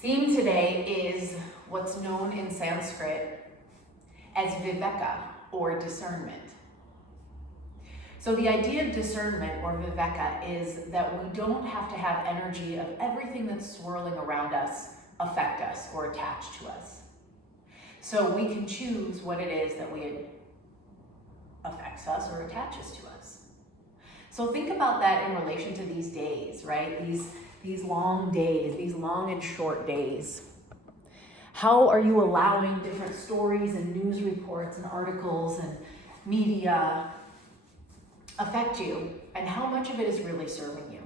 Theme today is what's known in Sanskrit as viveka, or discernment. So the idea of discernment, or viveka, is that we don't have to have energy of everything that's swirling around us affect us or attach to us. So we can choose what it is that affects us or attaches to us. So think about that in relation to these days, right? These long days, these long and short days. How are you allowing different stories and news reports and articles and media affect you, and how much of it is really serving you?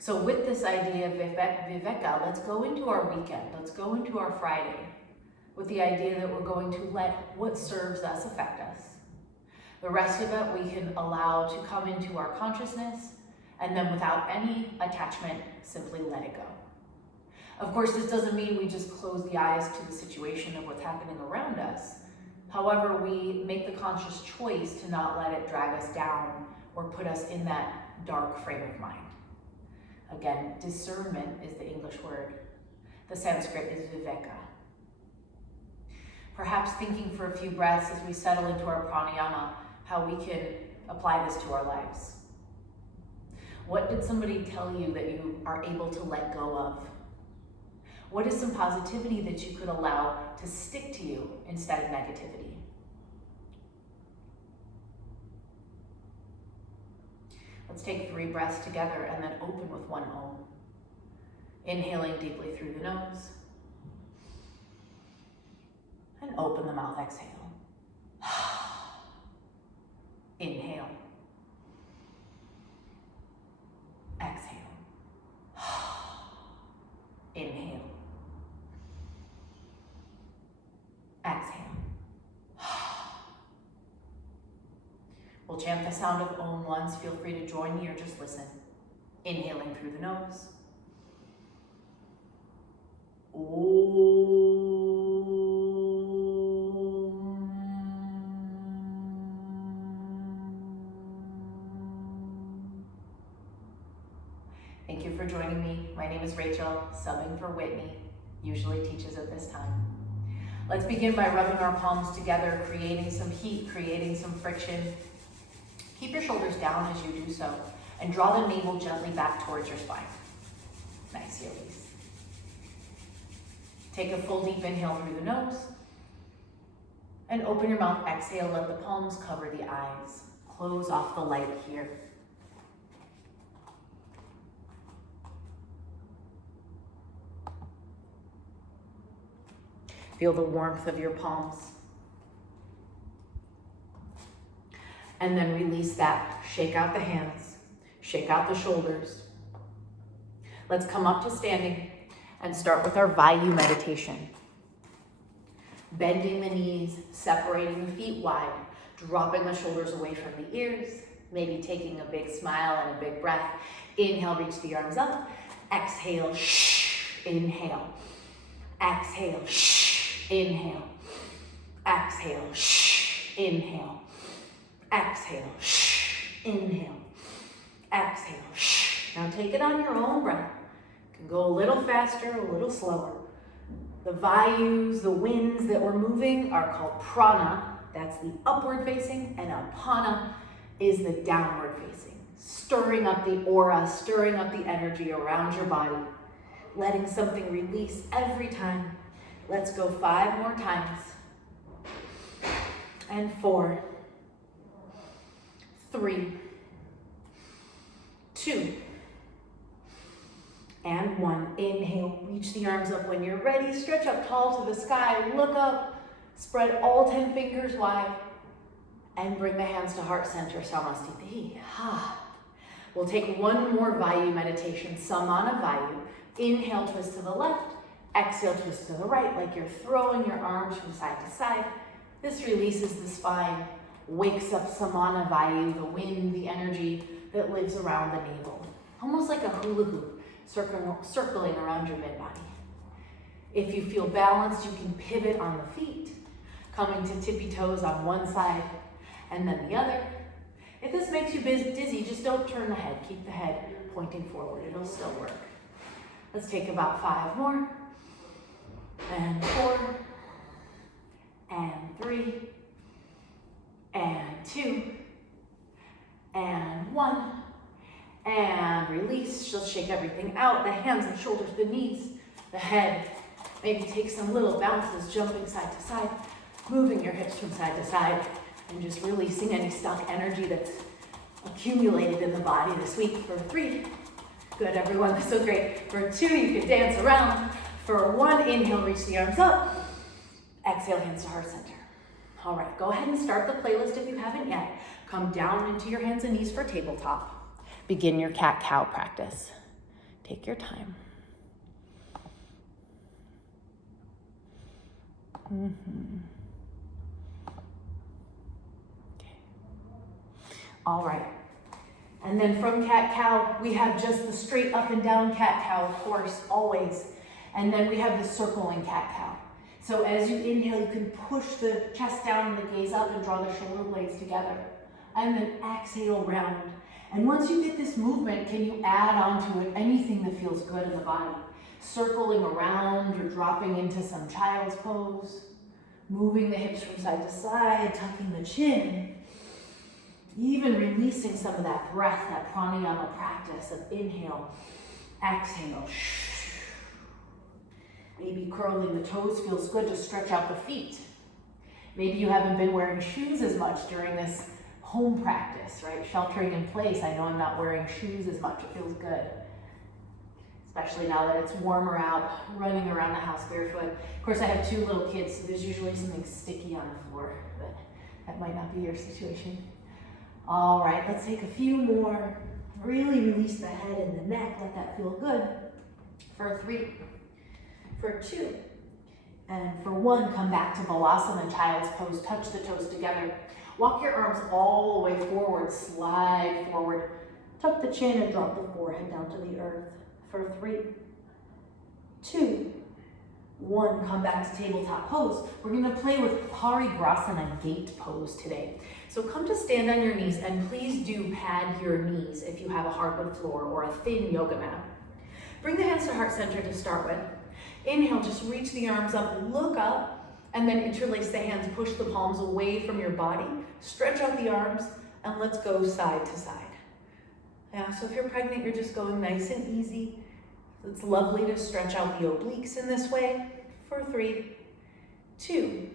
So with this idea of viveka, let's go into our weekend, let's go into our Friday with the idea that we're going to let what serves us affect us. The rest of it we can allow to come into our consciousness, and then without any attachment, simply let it go. Of course, this doesn't mean we just close the eyes to the situation of what's happening around us. However, we make the conscious choice to not let it drag us down or put us in that dark frame of mind. Again, discernment is the English word. The Sanskrit is viveka. Perhaps thinking for a few breaths as we settle into our pranayama, how we can apply this to our lives. What did somebody tell you that you are able to let go of? What is some positivity that you could allow to stick to you instead of negativity? Let's take 3 breaths together and then open with one Om. Inhaling deeply through the nose. And open the mouth, exhale. Inhale. Exhale. Inhale. Exhale. We'll chant the sound of Om once. Feel free to join me or just listen. Inhaling through the nose. Om. Thank you for joining me. My name is Rachel, subbing for Whitney, usually teaches at this time. Let's begin by rubbing our palms together, creating some heat, creating some friction. Keep your shoulders down as you do so, and draw the navel gently back towards your spine. Nice, yogis. Take a full deep inhale through the nose, and open your mouth, exhale, let the palms cover the eyes. Close off the light here. Feel the warmth of your palms. And then release that. Shake out the hands. Shake out the shoulders. Let's come up to standing and start with our Vayu meditation. Bending the knees, separating the feet wide, dropping the shoulders away from the ears, maybe taking a big smile and a big breath. Inhale, reach the arms up. Exhale, shh. Inhale. Exhale, shh. Inhale, exhale, shh, inhale, exhale, shh, inhale, exhale, shh. Now take it on your own breath. You can go a little faster, a little slower. The Vayus, the winds that we're moving are called prana, that's the upward facing, and apana is the downward facing. Stirring up the aura, stirring up the energy around your body, letting something release every time. Let's go 5 more times. And 4, 3, 2, and 1. Inhale, reach the arms up when you're ready. Stretch up tall to the sky. Look up, spread all 10 fingers wide, and bring the hands to heart center, Samastiti. We'll take 1 more Vayu meditation, Samana Vayu. Inhale, twist to the left. Exhale, twist to the right, like you're throwing your arms from side to side. This releases the spine, wakes up Samana Vayu, the wind, the energy that lives around the navel. Almost like a hula hoop circling around your mid-body. If you feel balanced, you can pivot on the feet, coming to tippy toes on one side and then the other. If this makes you dizzy, just don't turn the head. Keep the head pointing forward. It'll still work. Let's take about 5 more. And 4. And 3. And 2. And 1. And release. Just shake everything out. The hands, the shoulders, the knees, the head. Maybe take some little bounces, jumping side to side, moving your hips from side to side, and just releasing any stuck energy that's accumulated in the body this week. For 3. Good, everyone, that's so great. For 2, you can dance around. For 1, inhale, reach the arms up. Exhale, hands to heart center. All right, go ahead and start the playlist if you haven't yet. Come down into your hands and knees for tabletop. Begin your cat-cow practice. Take your time. Okay. All right. And then from cat-cow, we have just the straight up and down cat-cow, of course, always. And then we have the circling cat-cow. So as you inhale, you can push the chest down and the gaze up and draw the shoulder blades together. And then exhale round. And once you get this movement, can you add onto it anything that feels good in the body? Circling around or dropping into some child's pose. Moving the hips from side to side, tucking the chin. Even releasing some of that breath, that pranayama practice of inhale, exhale. Maybe curling the toes feels good to stretch out the feet. Maybe you haven't been wearing shoes as much during this home practice, right? Sheltering in place. I know I'm not wearing shoes as much. It feels good. Especially now that it's warmer out, running around the house barefoot. Of course, I have 2 little kids, so there's usually something sticky on the floor, but that might not be your situation. All right, let's take a few more. Really release the head and the neck. Let that feel good. For 3. For 2, and for 1, come back to Balasana, child's pose. Touch the toes together. Walk your arms all the way forward. Slide forward. Tuck the chin and drop the forehead down to the earth. For 3, 2, 1, come back to tabletop pose. We're going to play with Parigrasana gate pose today. So come to stand on your knees, and please do pad your knees if you have a hardwood floor or a thin yoga mat. Bring the hands to heart center to start with. Inhale, just reach the arms up, look up, and then interlace the hands, push the palms away from your body, stretch out the arms, and let's go side to side. Yeah, so if you're pregnant, you're just going nice and easy. It's lovely to stretch out the obliques in this way. For 3, 2,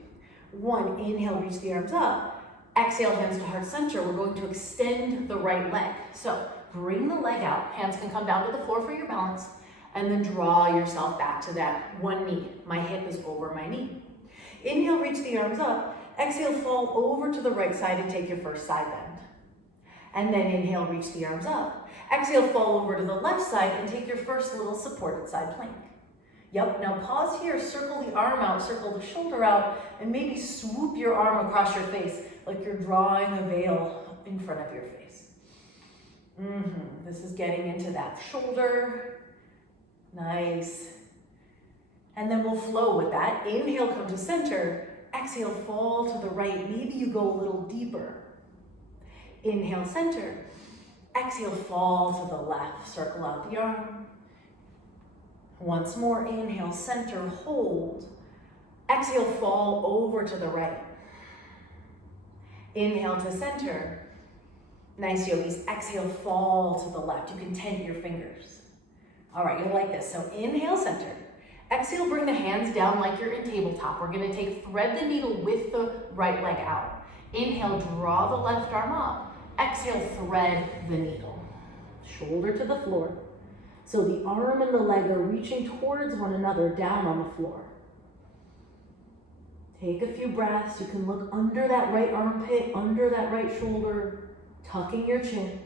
1, inhale, reach the arms up. Exhale, hands to heart center. We're going to extend the right leg. So bring the leg out, hands can come down to the floor for your balance. And then draw yourself back to that one knee. My hip is over my knee. Inhale, reach the arms up. Exhale, fall over to the right side and take your first side bend. And then inhale, reach the arms up. Exhale, fall over to the left side and take your first little supported side plank. Yep, now pause here, circle the arm out, circle the shoulder out, and maybe swoop your arm across your face like you're drawing a veil in front of your face. This is getting into that shoulder. Nice. And then we'll flow with that. Inhale, come to center. Exhale, fall to the right. Maybe you go a little deeper. Inhale, center. Exhale, fall to the left. Circle out the arm. Once more, inhale, center, hold. Exhale, fall over to the right. Inhale to center. Nice, yogis. Exhale, fall to the left. You can tent your fingers. All right, you'll like this. So inhale, center. Exhale, bring the hands down like you're in tabletop. We're gonna thread the needle with the right leg out. Inhale, draw the left arm up. Exhale, thread the needle. Shoulder to the floor. So the arm and the leg are reaching towards one another down on the floor. Take a few breaths. You can look under that right armpit, under that right shoulder, tucking your chin.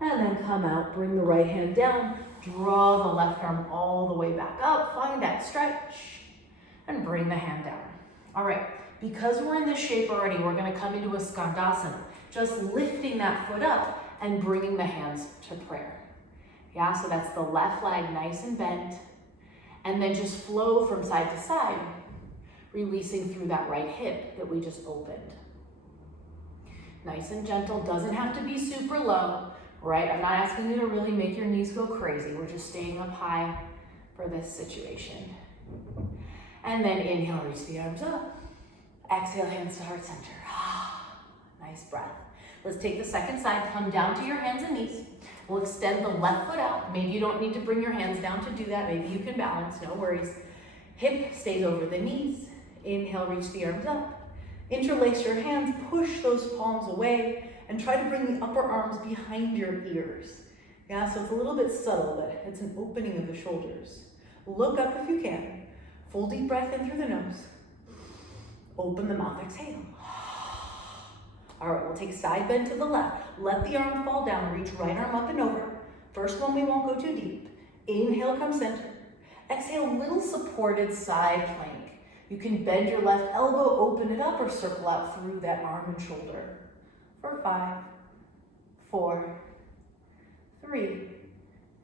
And then come out, bring the right hand down, draw the left arm all the way back up, find that stretch, and bring the hand down. All right, because we're in this shape already, we're gonna come into a Skandasana, just lifting that foot up and bringing the hands to prayer. Yeah, so that's the left leg nice and bent, and then just flow from side to side, releasing through that right hip that we just opened. Nice and gentle, doesn't have to be super low. right? I'm not asking you to really make your knees go crazy. We're just staying up high for this situation. And then inhale, reach the arms up. Exhale, hands to heart center. Nice breath. Let's take the second side. Come down to your hands and knees. We'll extend the left foot out. Maybe you don't need to bring your hands down to do that. Maybe you can balance, no worries. Hip stays over the knees. Inhale, reach the arms up. Interlace your hands, push those palms away, and try to bring the upper arms behind your ears. Yeah, so it's a little bit subtle, but it's an opening of the shoulders. Look up if you can. Full deep breath in through the nose. Open the mouth, exhale. All right, we'll take side bend to the left. Let the arm fall down, reach right arm up and over. First one, we won't go too deep. Inhale, come center. Exhale, little supported side plank. You can bend your left elbow, open it up, or circle out through that arm and shoulder. For 5, 4, 3,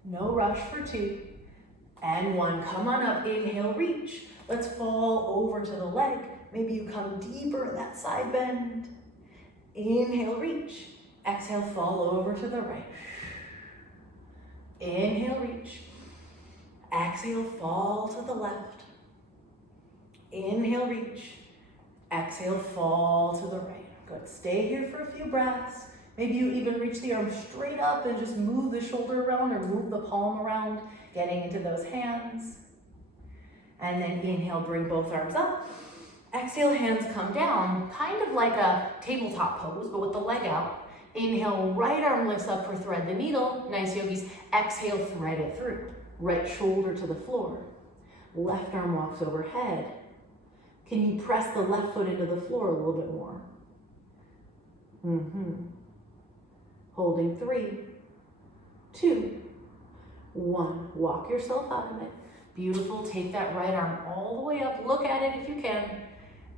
no rush for 2, and 1. Come on up, inhale, reach. Let's fall over to the leg. Maybe you come deeper in that side bend. Inhale, reach. Exhale, fall over to the right. Inhale, reach. Exhale, fall to the left. Inhale, reach. Exhale, fall to the right. Good. Stay here for a few breaths. Maybe you even reach the arm straight up and just move the shoulder around or move the palm around, getting into those hands. And then inhale, bring both arms up. Exhale, hands come down, kind of like a tabletop pose, but with the leg out. Inhale, right arm lifts up for thread the needle. Nice, yogis. Exhale, thread it through. Right shoulder to the floor. Left arm walks overhead. Can you press the left foot into the floor a little bit more? Holding 3, 2, 1. Walk yourself out of it. Beautiful. Take that right arm all the way up. Look at it if you can.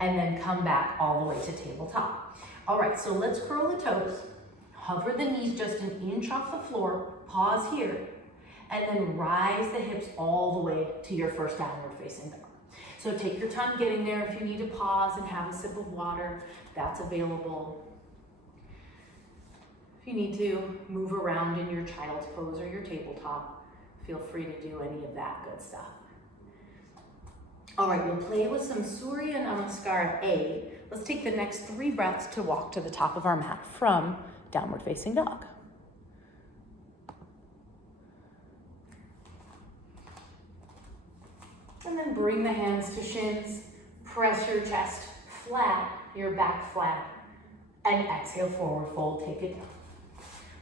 And then come back all the way to tabletop. All right, so let's curl the toes. Hover the knees just an inch off the floor. Pause here. And then rise the hips all the way to your first downward facing dog. So take your time getting there. If you need to pause and have a sip of water, that's available. If you need to move around in your child's pose or your tabletop, feel free to do any of that good stuff. All right, we'll play with some Surya Namaskara A. Let's take the next 3 breaths to walk to the top of our mat from downward facing dog. And then bring the hands to shins, press your chest flat, your back flat, and exhale, forward fold, take it down.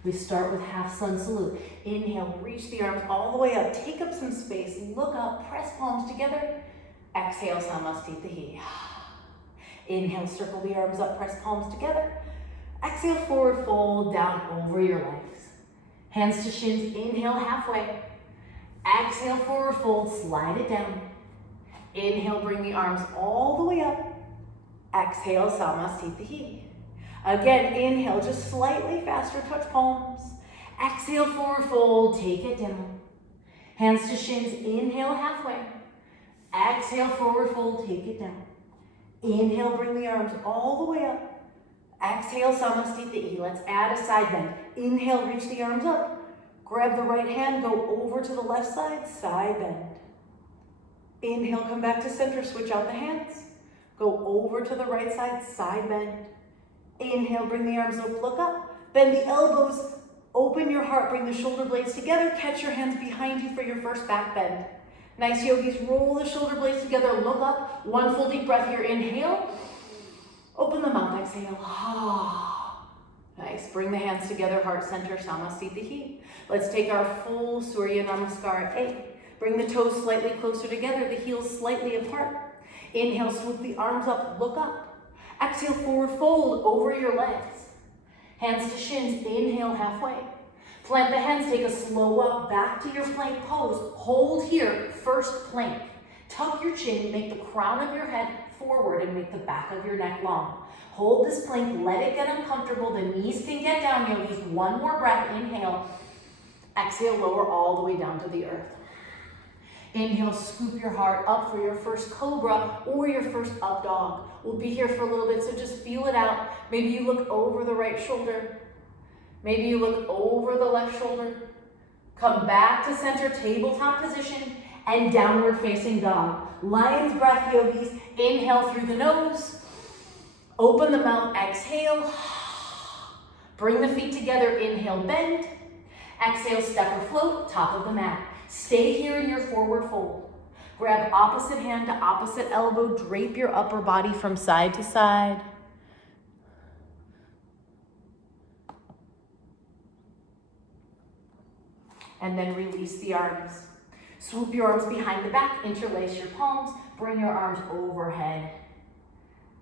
We start with half sun salute. Inhale, reach the arms all the way up, take up some space, look up, press palms together. Exhale, Samastitihi. Inhale, circle the arms up, press palms together. Exhale, forward fold, down over your legs. Hands to shins, inhale, halfway. Exhale, forward fold, slide it down. Inhale, bring the arms all the way up. Exhale, Samastitihi. Again, inhale, just slightly faster, touch palms. Exhale, forward fold, take it down. Hands to shins, inhale, halfway. Exhale, forward fold, take it down. Inhale, bring the arms all the way up. Exhale, Samastitihi. Let's add a side bend. Inhale, reach the arms up. Grab the right hand, go over to the left side, side bend. Inhale, come back to center, switch out the hands. Go over to the right side, side bend. Inhale, bring the arms up, look up. Bend the elbows, open your heart, bring the shoulder blades together, catch your hands behind you for your first back bend. Nice, yogis, roll the shoulder blades together, look up. 1 full deep breath here, inhale. Open the mouth, exhale. Nice, bring the hands together, heart center, Samastitihi. Let's take our full Surya Namaskara A. Bring the toes slightly closer together, the heels slightly apart. Inhale, swoop the arms up, look up. Exhale, forward fold over your legs. Hands to shins, inhale, halfway. Plant the hands, take a slow walk back to your plank pose. Hold here, first plank. Tuck your chin, make the crown of your head forward and make the back of your neck long. Hold this plank, let it get uncomfortable. The knees can get down, yogis. 1 more breath, inhale. Exhale, lower all the way down to the earth. Inhale, scoop your heart up for your first cobra or your first up dog. We'll be here for a little bit, so just feel it out. Maybe you look over the right shoulder. Maybe you look over the left shoulder. Come back to center, tabletop position, and downward facing dog. Lion's breath, yogis. Inhale through the nose. Open the mouth, exhale. Bring the feet together, inhale, bend. Exhale, step or float, top of the mat. Stay here in your forward fold. Grab opposite hand to opposite elbow. Drape your upper body from side to side. And then release the arms. Swoop your arms behind the back, interlace your palms, bring your arms overhead.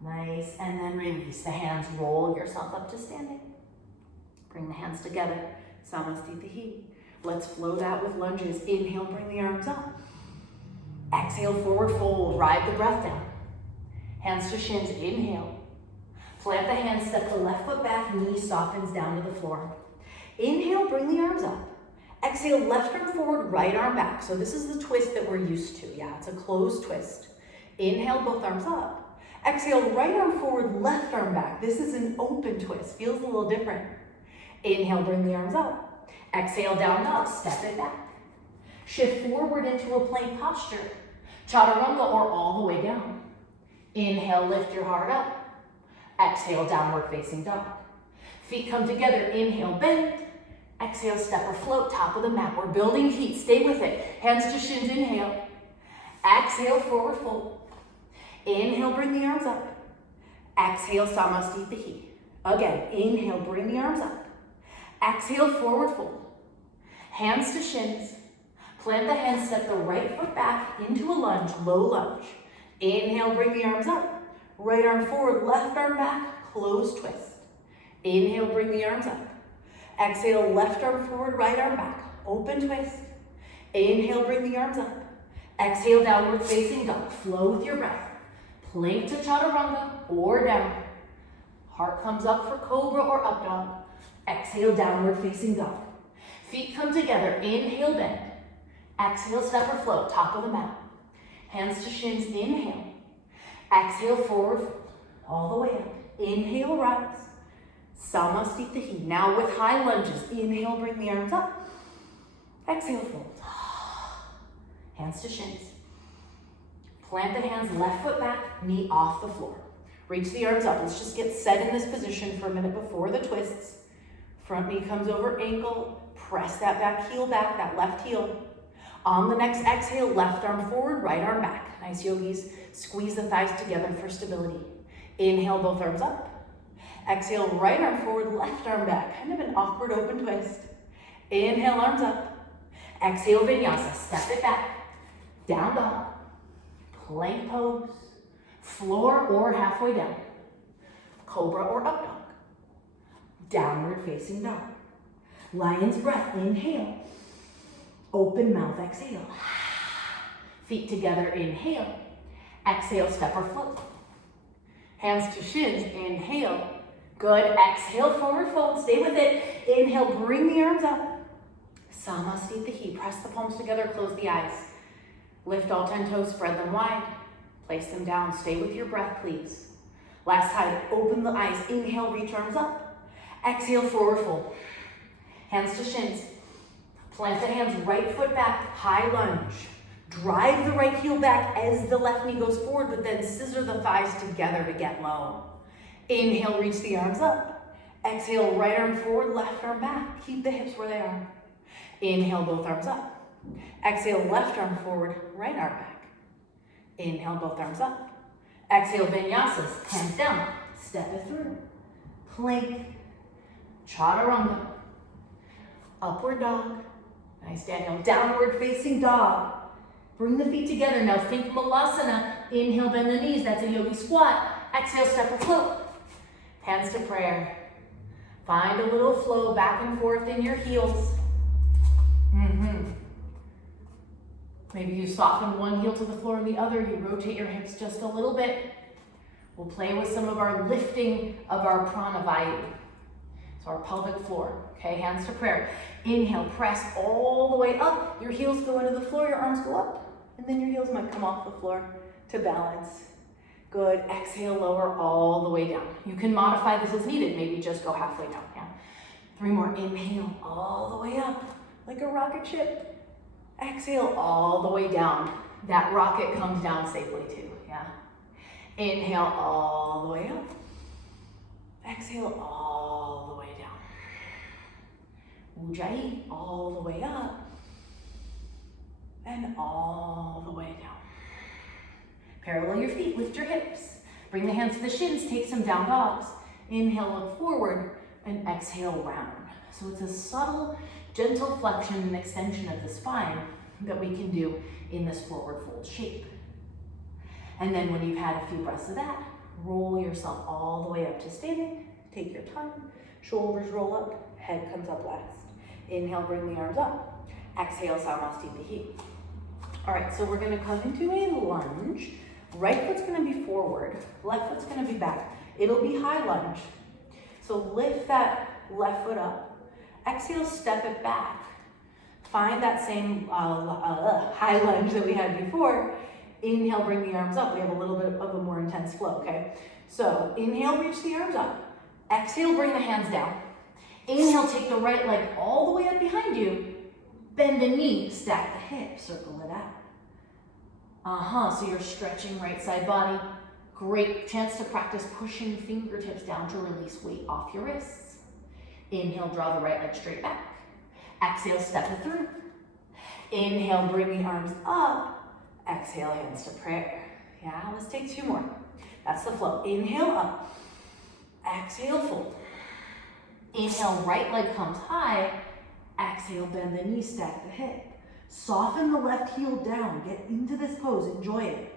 Nice, and then release the hands, roll yourself up to standing. Bring the hands together, Samastitihi. Let's flow that with lunges. Inhale, bring the arms up. Exhale, forward fold, ride the breath down. Hands to shins, inhale. Plant the hands, step the left foot back, knee softens down to the floor. Inhale, bring the arms up. Exhale, left arm forward, right arm back. So this is the twist that we're used to. Yeah, it's a closed twist. Inhale, both arms up. Exhale, right arm forward, left arm back. This is an open twist. Feels a little different. Inhale, bring the arms up. Exhale, down dog, step it back. Shift forward into a plank posture. Chaturanga or all the way down. Inhale, lift your heart up. Exhale, downward facing dog. Feet come together, inhale, bend. Exhale, step or float, top of the mat. We're building heat, stay with it. Hands to shins, inhale. Exhale, forward fold. Inhale, bring the arms up. Exhale, Samastitihi. Again, inhale, bring the arms up. Exhale, forward fold. Hands to shins. Plant the hands, step the right foot back into a lunge, low lunge. Inhale, bring the arms up. Right arm forward, left arm back, closed twist. Inhale, bring the arms up. Exhale, left arm forward, right arm back, open twist. Inhale, bring the arms up. Exhale, downward facing dog. Flow with your breath. Plank to chaturanga or down. Heart comes up for cobra or up dog. Exhale, downward facing dog. Feet come together, inhale, bend. Exhale, step or float, top of the mat. Hands to shins, inhale. Exhale, forward fold, all the way up. Inhale, rise. Samastitihi. Now with high lunges, inhale, bring the arms up. Exhale, fold. Hands to shins. Plant the hands, left foot back, knee off the floor. Reach the arms up. Let's just get set in this position for a minute before the twists. Front knee comes over ankle. Press that back heel back, that left heel. On the next exhale, left arm forward, right arm back. Nice, yogis. Squeeze the thighs together for stability. Inhale, both arms up. Exhale, right arm forward, left arm back. Kind of an awkward open twist. Inhale, arms up. Exhale, vinyasa. Step it back. Down dog. Plank pose. Floor or halfway down. Cobra or up dog. Downward facing dog. Lion's breath. Inhale. Open mouth, exhale. Feet together, inhale. Exhale, step or float. Hands to shins, inhale. Good, exhale, forward fold, stay with it. Inhale, bring the arms up. Samastitihi, press the palms together, close the eyes. Lift all 10 toes, spread them wide. Place them down, stay with your breath, please. Last side, open the eyes. Inhale, reach arms up. Exhale, forward fold. Hands to shins. Plant the hands, right foot back, high lunge. Drive the right heel back as the left knee goes forward, but then scissor the thighs together to get low. Inhale, reach the arms up. Exhale, right arm forward, left arm back. Keep the hips where they are. Inhale, both arms up. Exhale, left arm forward, right arm back. Inhale, both arms up. Exhale, vinyasas, hands down. Step it through. Plank. Chaturanga. Upward dog. Nice, Daniel. Downward facing dog. Bring the feet together. Now think malasana. Inhale, bend the knees. That's a yogi squat. Exhale, step or float. Hands to prayer. Find a little flow back and forth in your heels. Maybe you soften one heel to the floor and the other. You rotate your hips just a little bit. We'll play with some of our lifting of our pranavayu. So our pelvic floor. Okay, hands to prayer. Inhale, press all the way up. Your heels go into the floor, your arms go up. And then your heels might come off the floor to balance. Good, exhale, lower all the way down. You can modify this as needed. Maybe just go halfway down, yeah. 3 more. Inhale all the way up like a rocket ship. Exhale all the way down. That rocket comes down safely too, yeah? Inhale all the way up. Exhale all the way down. Ujjayi all the way up and all the way down. Parallel your feet, lift your hips. Bring the hands to the shins, take some down dogs. Inhale, look forward, and exhale, round. So it's a subtle, gentle flexion and extension of the spine that we can do in this forward fold shape. And then when you've had a few breaths of that, roll yourself all the way up to standing. Take your time, shoulders roll up, head comes up last. Inhale, bring the arms up. Exhale, Samasthiti. All right, so we're gonna come into a lunge. Right foot's gonna be forward, left foot's gonna be back. It'll be high lunge. So lift that left foot up. Exhale, step it back. Find that same high lunge that we had before. Inhale, bring the arms up. We have a little bit of a more intense flow, okay? So inhale, reach the arms up. Exhale, bring the hands down. Inhale, take the right leg all the way up behind you. Bend the knee, stack the hip, circle it out. So you're stretching right side body. Great chance to practice pushing fingertips down to release weight off your wrists. Inhale, draw the right leg straight back. Exhale, step it through. Inhale, bring the arms up. Exhale, hands to prayer. Yeah, let's take 2 more. That's the flow. Inhale, up. Exhale, fold. Inhale, right leg comes high. Exhale, bend the knee, stack the hip. Soften the left heel down. Get into this pose. Enjoy it.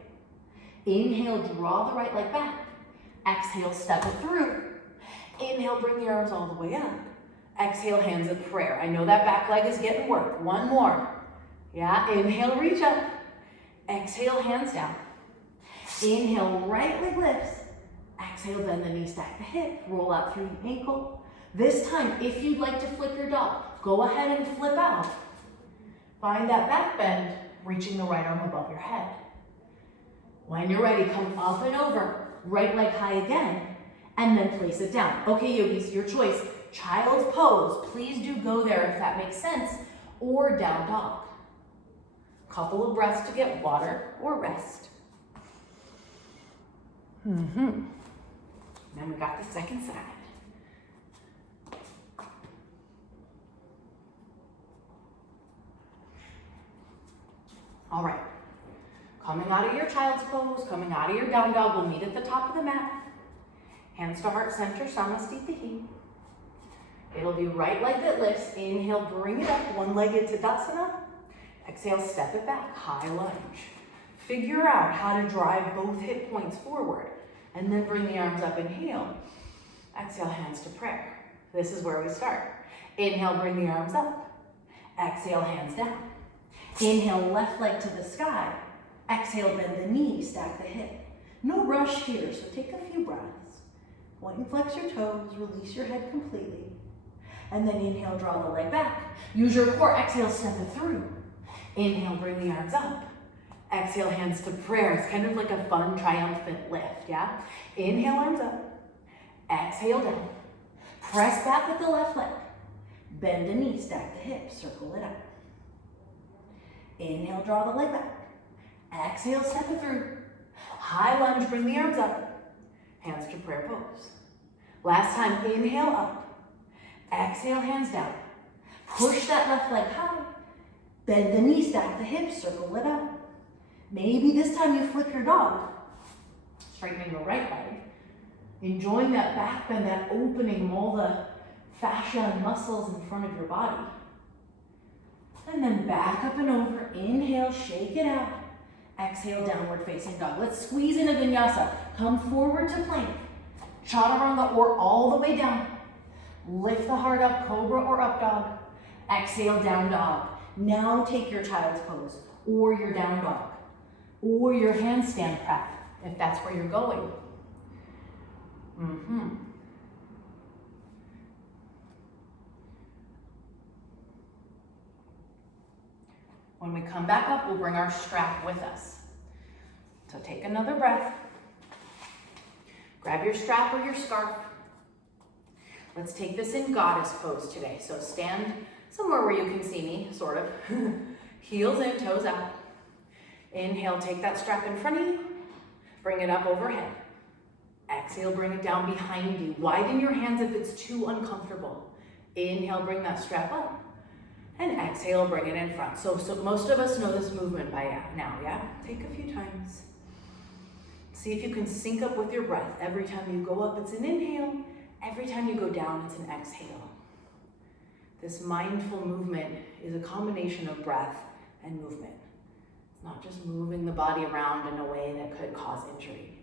Inhale, draw the right leg back. Exhale, step it through. Inhale, bring the arms all the way up. Exhale, hands of prayer. I know that back leg is getting work. 1 more. Yeah, inhale, reach up. Exhale, hands down. Inhale, right leg lifts. Exhale, bend the knee, stack the hip. Roll out through the ankle. This time, if you'd like to flip your dog, go ahead and flip out. Find that back bend, reaching the right arm above your head. When you're ready, come up and over. Right leg high again, and then place it down. Okay, yogis, your choice. Child's pose, please do go there if that makes sense, or down dog. Couple of breaths to get water or rest. Then we got the second side. All right, coming out of your child's pose, coming out of your down dog, we'll meet at the top of the mat. Hands to heart center, Samasthiti. It'll be right leg that lifts. Inhale, bring it up, one-legged Tadasana. Exhale, step it back, high lunge. Figure out how to drive both hip points forward, and then bring the arms up, inhale. Exhale, hands to prayer. This is where we start. Inhale, bring the arms up. Exhale, hands down. Inhale, left leg to the sky. Exhale, bend the knee, stack the hip. No rush here, so take a few breaths. Point and flex your toes, release your head completely. And then inhale, draw the leg back. Use your core, exhale, step it through. Inhale, bring the arms up. Exhale, hands to prayer. It's kind of like a fun, triumphant lift, yeah? Inhale, arms up. Exhale, down. Press back with the left leg. Bend the knee, stack the hip, circle it out. Inhale, draw the leg back. Exhale, step it through. High lunge, bring the arms up. Hands to prayer pose. Last time, inhale up. Exhale, hands down. Push that left leg high. Bend the knee, stack the hips, circle it up. Maybe this time you flip your dog. Straightening your right leg. Enjoying that back bend, that opening of all the fascia and muscles in front of your body. And then back up and over. Inhale, shake it out. Exhale, downward facing dog. Let's squeeze into vinyasa. Come forward to plank. Chaturanga or all the way down. Lift the heart up, cobra or up dog. Exhale, down dog. Now take your child's pose or your down dog or your handstand prep if that's where you're going. When we come back up, we'll bring our strap with us. So take another breath. Grab your strap or your scarf. Let's take this in goddess pose today. So stand somewhere where you can see me, sort of. Heels in, toes out. Inhale, take that strap in front of you. Bring it up overhead. Exhale, bring it down behind you. Widen your hands if it's too uncomfortable. Inhale, bring that strap up. And exhale, bring it in front. So most of us know this movement by now, yeah? Take a few times. See if you can sync up with your breath. Every time you go up, it's an inhale. Every time you go down, it's an exhale. This mindful movement is a combination of breath and movement. It's not just moving the body around in a way that could cause injury.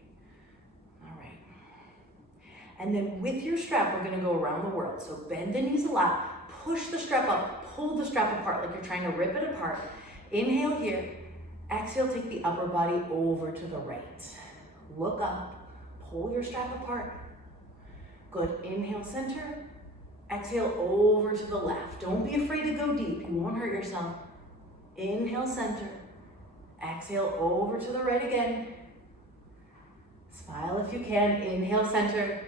All right. And then with your strap, we're gonna go around the world. So bend the knees a lot, push the strap up, pull the strap apart like you're trying to rip it apart. Inhale here, exhale, take the upper body over to the right. Look up, pull your strap apart. Good, inhale center, exhale over to the left. Don't be afraid to go deep, you won't hurt yourself. Inhale center, exhale over to the right again. Smile if you can, inhale center.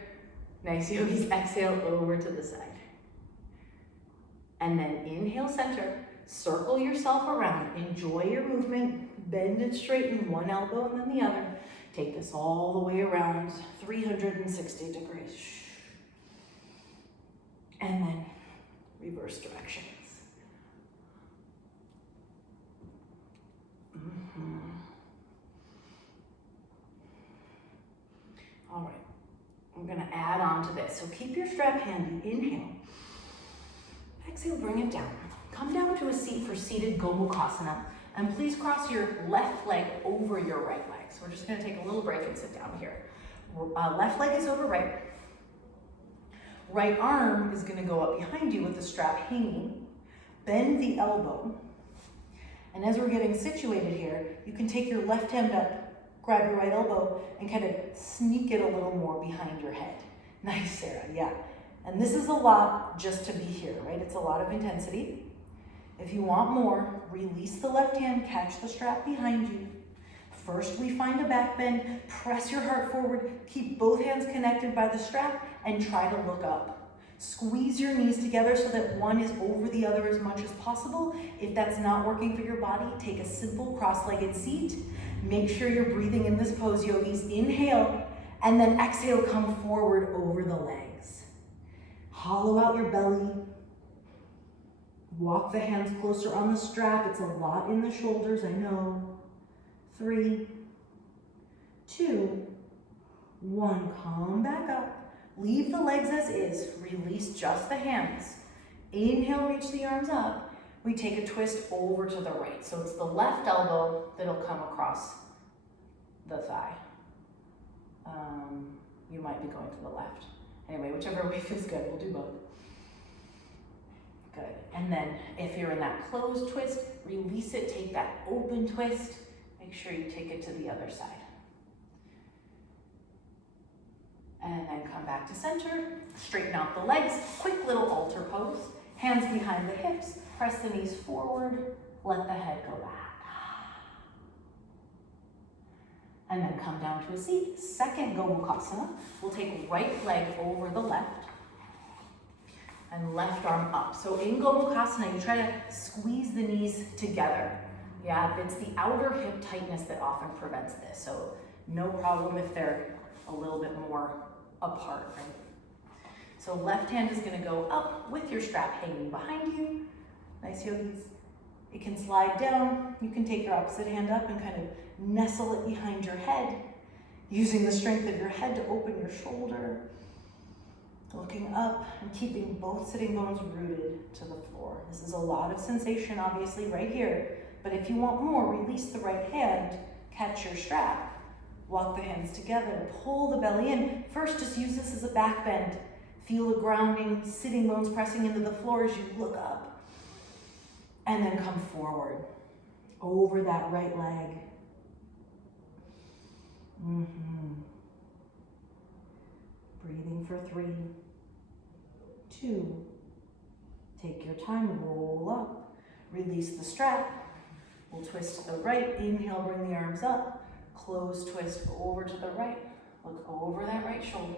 Nice yogis, exhale over to the side. And then inhale center, circle yourself around, enjoy your movement, bend and straighten one elbow and then the other. Take this all the way around, 360 degrees. And then reverse directions. All right, I'm gonna add on to this. So keep your strap handy, inhale. Exhale, bring it down. Come down to a seat for seated Gomukhasana. And please cross your left leg over your right leg. So we're just gonna take a little break and sit down here. Left leg is over right. Right arm is gonna go up behind you with the strap hanging. Bend the elbow. And as we're getting situated here, you can take your left hand up, grab your right elbow, and kind of sneak it a little more behind your head. Nice, Sarah, yeah. And this is a lot just to be here, right? It's a lot of intensity. If you want more, release the left hand, catch the strap behind you. First, we find a back bend, press your heart forward, keep both hands connected by the strap, and try to look up. Squeeze your knees together so that one is over the other as much as possible. If that's not working for your body, take a simple cross-legged seat. Make sure you're breathing in this pose, yogis. Inhale, and then exhale, come forward over the legs. Hollow out your belly. Walk the hands closer on the strap. It's a lot in the shoulders, I know. 3, 2, 1. Come back up. Leave the legs as is. Release just the hands. Inhale, reach the arms up. We take a twist over to the right. So it's the left elbow that'll come across the thigh. You might be going to the left. Anyway, whichever way feels good, we'll do both. Good. And then if you're in that closed twist, release it, take that open twist. Make sure you take it to the other side. And then come back to center, straighten out the legs, quick little altar pose. Hands behind the hips, press the knees forward, let the head go back. And then come down to a seat. Second Gomukhasana. We'll take right leg over the left and left arm up. So in Gomukhasana, you try to squeeze the knees together. Yeah, it's the outer hip tightness that often prevents this. So no problem if they're a little bit more apart, right? So left hand is gonna go up with your strap hanging behind you. Nice, yogis. It can slide down. You can take your opposite hand up and kind of nestle it behind your head, using the strength of your head to open your shoulder. Looking up and keeping both sitting bones rooted to the floor. This is a lot of sensation, obviously, right here. But if you want more, release the right hand, catch your strap. Walk the hands together, pull the belly in. First, just use this as a back bend. Feel the grounding, sitting bones pressing into the floor as you look up. And then come forward, over that right leg. Breathing for 3, 2. Take your time, roll up. Release the strap. We'll twist to the right. Inhale, bring the arms up. Close twist over to the right. Look over that right shoulder.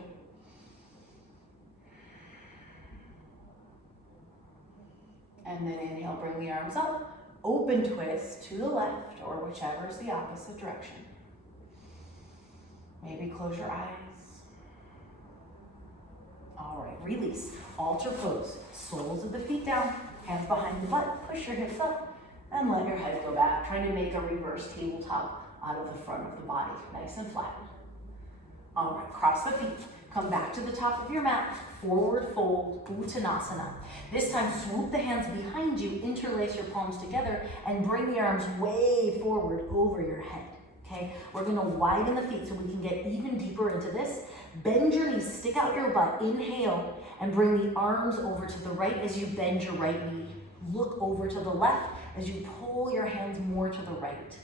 And then inhale, bring the arms up. Open twist to the left or whichever is the opposite direction. Maybe close your eyes. All right, release. Altar pose. Soles of the feet down, hands behind the butt. Push your hips up and let your head go back. Trying to make a reverse tabletop out of the front of the body, nice and flat. All right, cross the feet. Come back to the top of your mat. Forward fold, Uttanasana. This time, swoop the hands behind you, interlace your palms together, and bring the arms way forward over your head. Okay, we're gonna widen the feet so we can get even deeper into this. Bend your knees, stick out your butt, inhale, and bring the arms over to the right as you bend your right knee. Look over to the left as you pull your hands more to the right.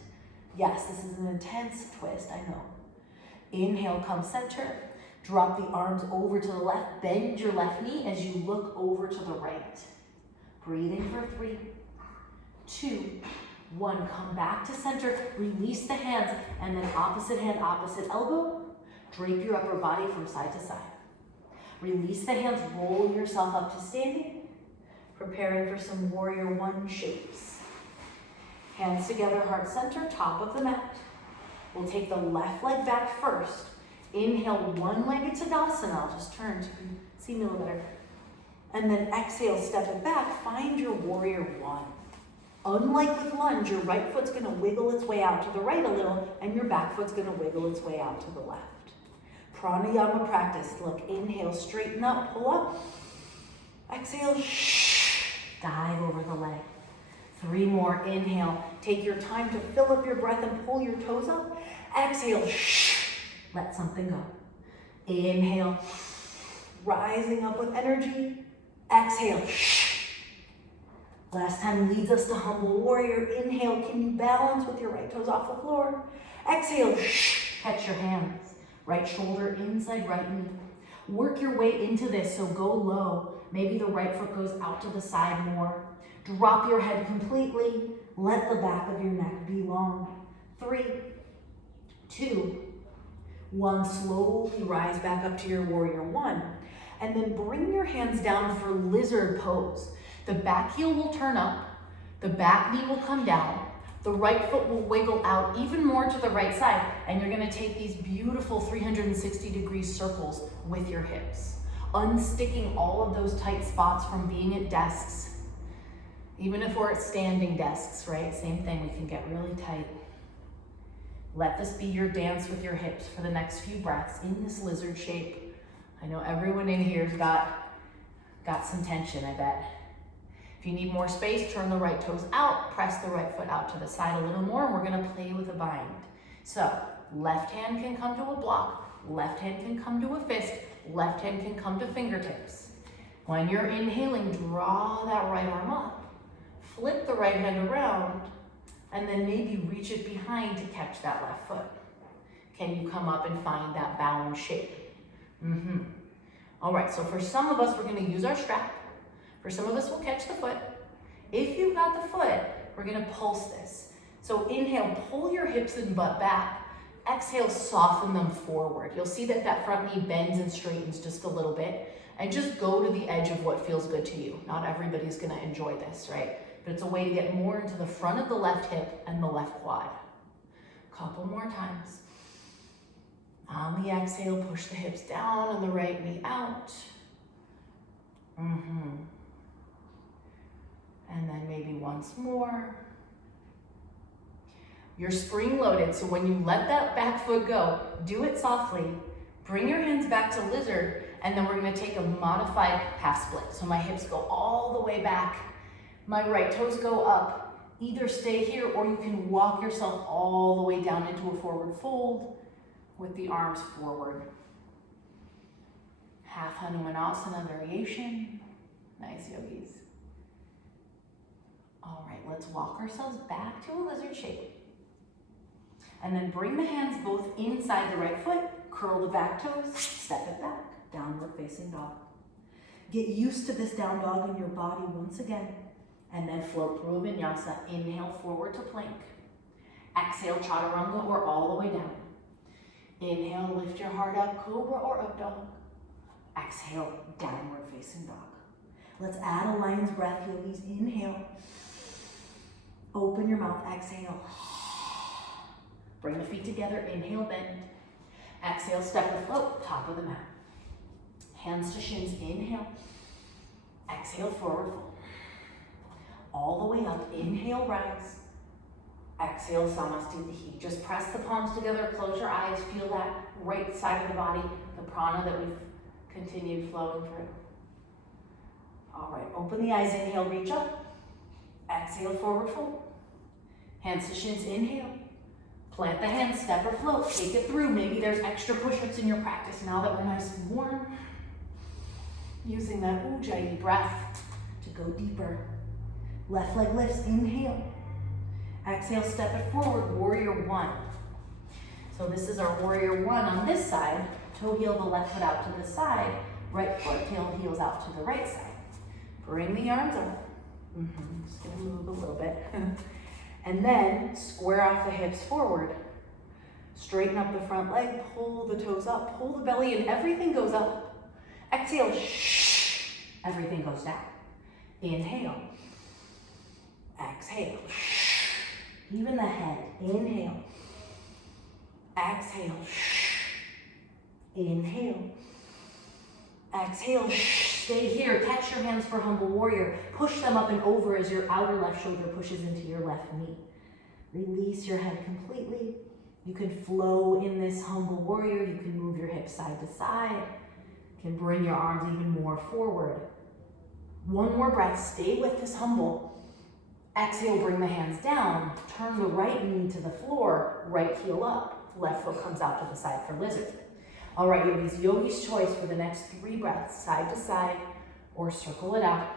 Yes, this is an intense twist, I know. Inhale, come center. Drop the arms over to the left. Bend your left knee as you look over to the right. Breathing for 3, 2, 1. Come back to center. Release the hands and then opposite hand, opposite elbow. Drape your upper body from side to side. Release the hands. Roll yourself up to standing. Preparing for some warrior 1 shapes. Hands together, heart center, top of the mat. We'll take the left leg back first. Inhale, one-legged Tadasana. I'll just turn so you can see me a little better. And then exhale, step it back. Find your warrior 1. Unlike with lunge, your right foot's gonna wiggle its way out to the right a little, and your back foot's gonna wiggle its way out to the left. Pranayama practice. Look, inhale, straighten up, pull up. Exhale, dive over the leg. 3 more, inhale. Take your time to fill up your breath and pull your toes up. Exhale, let something go. Inhale, rising up with energy. Exhale, last time leads us to humble warrior. Inhale, can you balance with your right toes off the floor? Exhale, catch your hands. Right shoulder inside right knee. Work your way into this, so go low. Maybe the right foot goes out to the side more. Drop your head completely. Let the back of your neck be long. 3, 2, 1. Slowly rise back up to your warrior 1. And then bring your hands down for lizard pose. The back heel will turn up. The back knee will come down. The right foot will wiggle out even more to the right side. And you're gonna take these beautiful 360-degree circles with your hips. Unsticking all of those tight spots from being at desks. Even if we're at standing desks, right? Same thing, we can get really tight. Let this be your dance with your hips for the next few breaths in this lizard shape. I know everyone in here's got some tension, I bet. If you need more space, turn the right toes out, press the right foot out to the side a little more, and we're gonna play with a bind. So, left hand can come to a block, left hand can come to a fist, left hand can come to fingertips. When you're inhaling, draw that right arm up. Flip the right hand around, and then maybe reach it behind to catch that left foot. Can you come up and find that bound shape? All right, so for some of us, we're gonna use our strap. For some of us, we'll catch the foot. If you've got the foot, we're gonna pulse this. So inhale, pull your hips and butt back. Exhale, soften them forward. You'll see that that front knee bends and straightens just a little bit. And just go to the edge of what feels good to you. Not everybody's gonna enjoy this, right? But it's a way to get more into the front of the left hip and the left quad. Couple more times. On the exhale, push the hips down and the right knee out. And then maybe once more. You're spring loaded, so when you let that back foot go, do it softly. Bring your hands back to lizard, and then we're gonna take a modified half split. So my hips go all the way back. My right toes go up. Either stay here or you can walk yourself all the way down into a forward fold with the arms forward. Half Hanumanasana variation. Nice, yogis. All right, let's walk ourselves back to a lizard shape. And then bring the hands both inside the right foot, curl the back toes, step it back, downward facing dog. Get used to this down dog in your body once again. And then float through a vinyasa. Inhale, forward to plank. Exhale, chaturanga or all the way down. Inhale, lift your heart up, cobra or up dog. Exhale, downward facing dog. Let's add a lion's breath, yogis. Inhale. Open your mouth, exhale. Bring the feet together, inhale, bend. Exhale, step or float, top of the mat. Hands to shins, inhale. Exhale, forward fold. All the way up, inhale, rise. Exhale, Samasthiti. Just press the palms together, close your eyes, feel that right side of the body, the prana that we've continued flowing through. All right, open the eyes, inhale, reach up. Exhale, forward fold. Hands to shins, inhale. Plant the hands, step or float, take it through. Maybe there's extra push-ups in your practice now that we're nice and warm. Using that Ujjayi breath to go deeper. Left leg lifts, inhale. Exhale, step it forward, warrior one. So this is our warrior one on this side. Toe heel the left foot out to the side. Right foot, tail heels out to the right side. Bring the arms up. Just gonna move a little bit. And then square off the hips forward. Straighten up the front leg, pull the toes up, pull the belly in, everything goes up. Exhale, shh, everything goes down. Inhale. Exhale, shh. Even the head, inhale. Exhale, shh. Inhale. Exhale, shh. Stay here, catch your hands for humble warrior. Push them up and over as your outer left shoulder pushes into your left knee. Release your head completely. You can flow in this humble warrior. You can move your hips side to side. You can bring your arms even more forward. One more breath, stay with this humble. Exhale, bring the hands down. Turn the right knee to the floor, right heel up. Left foot comes out to the side for lizard. All right, yogis, yogi's choice for the next 3 breaths, side to side or circle it out.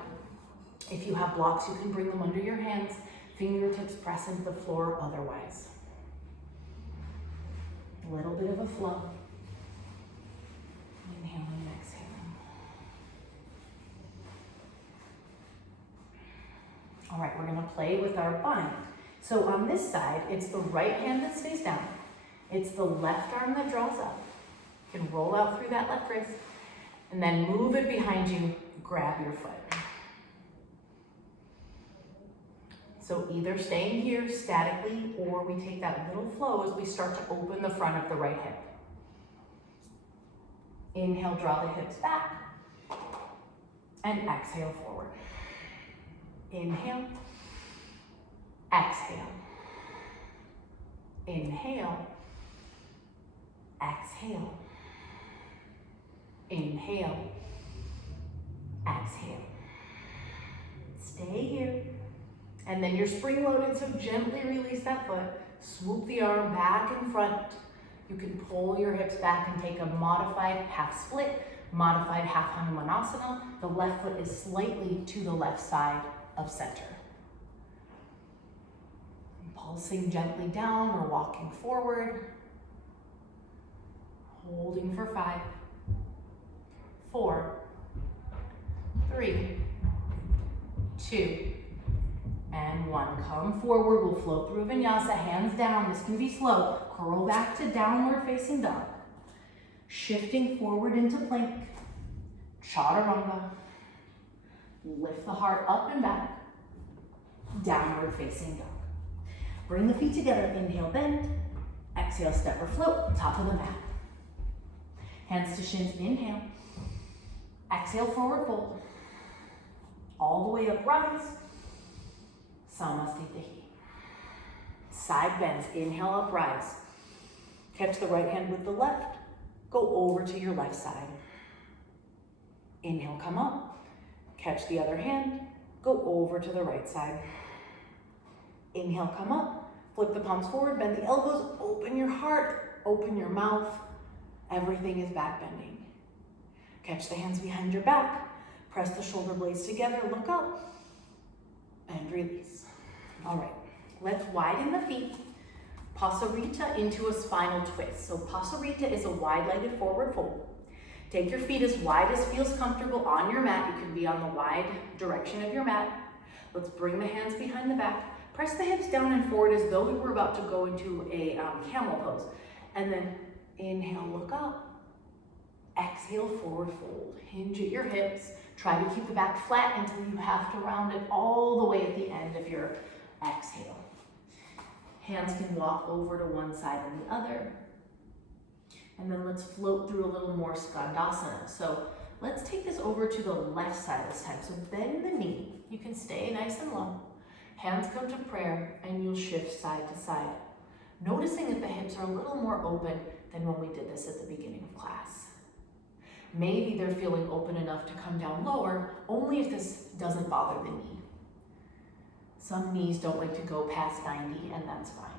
If you have blocks, you can bring them under your hands. Fingertips press into the floor otherwise. A little bit of a flow. Inhaling and exhaling. All right, we're gonna play with our bind. So on this side, it's the right hand that stays down. It's the left arm that draws up. You can roll out through that left wrist and then move it behind you, grab your foot. So either staying here statically or we take that little flow as we start to open the front of the right hip. Inhale, draw the hips back and exhale forward. Inhale, exhale. Inhale, exhale. Inhale, exhale. Stay here. And then you're spring loaded, so gently release that foot. Swoop the arm back in front. You can pull your hips back and take a modified half split, modified half Hanumanasana. The left foot is slightly to the left side of center. Pulsing gently down or walking forward. Holding for 5, 4, 3, 2, and 1. Come forward, we'll float through vinyasa, hands down. This can be slow. Curl back to downward facing dog. Shifting forward into plank. Chaturanga. Lift the heart up and back. Downward facing dog. Bring the feet together, inhale, bend. Exhale, step or float, top of the mat. Hands to shins, inhale. Exhale, forward fold. All the way up, rise. Samasthiti. Side bends, inhale, up, rise. Catch the right hand with the left. Go over to your left side. Inhale, come up. Catch the other hand. Go over to the right side. Inhale, come up. Flip the palms forward, bend the elbows, open your heart, open your mouth. Everything is back bending. Catch the hands behind your back. Press the shoulder blades together, look up, and release. All right, let's widen the feet. Pasarita into a spinal twist. So Pasarita is a wide-legged forward fold. Take your feet as wide as feels comfortable on your mat. You can be on the wide direction of your mat. Let's bring the hands behind the back. Press the hips down and forward as though we were about to go into a camel pose. And then inhale, look up. Exhale, forward fold. Hinge at your hips. Try to keep the back flat until you have to round it all the way at the end of your exhale. Hands can walk over to one side and the other. And then let's float through a little more Skandasana. So let's take this over to the left side this time. So bend the knee. You can stay nice and low. Hands come to prayer and you'll shift side to side. Noticing that the hips are a little more open than when we did this at the beginning of class. Maybe they're feeling open enough to come down lower, only if this doesn't bother the knee. Some knees don't like to go past 90, and that's fine.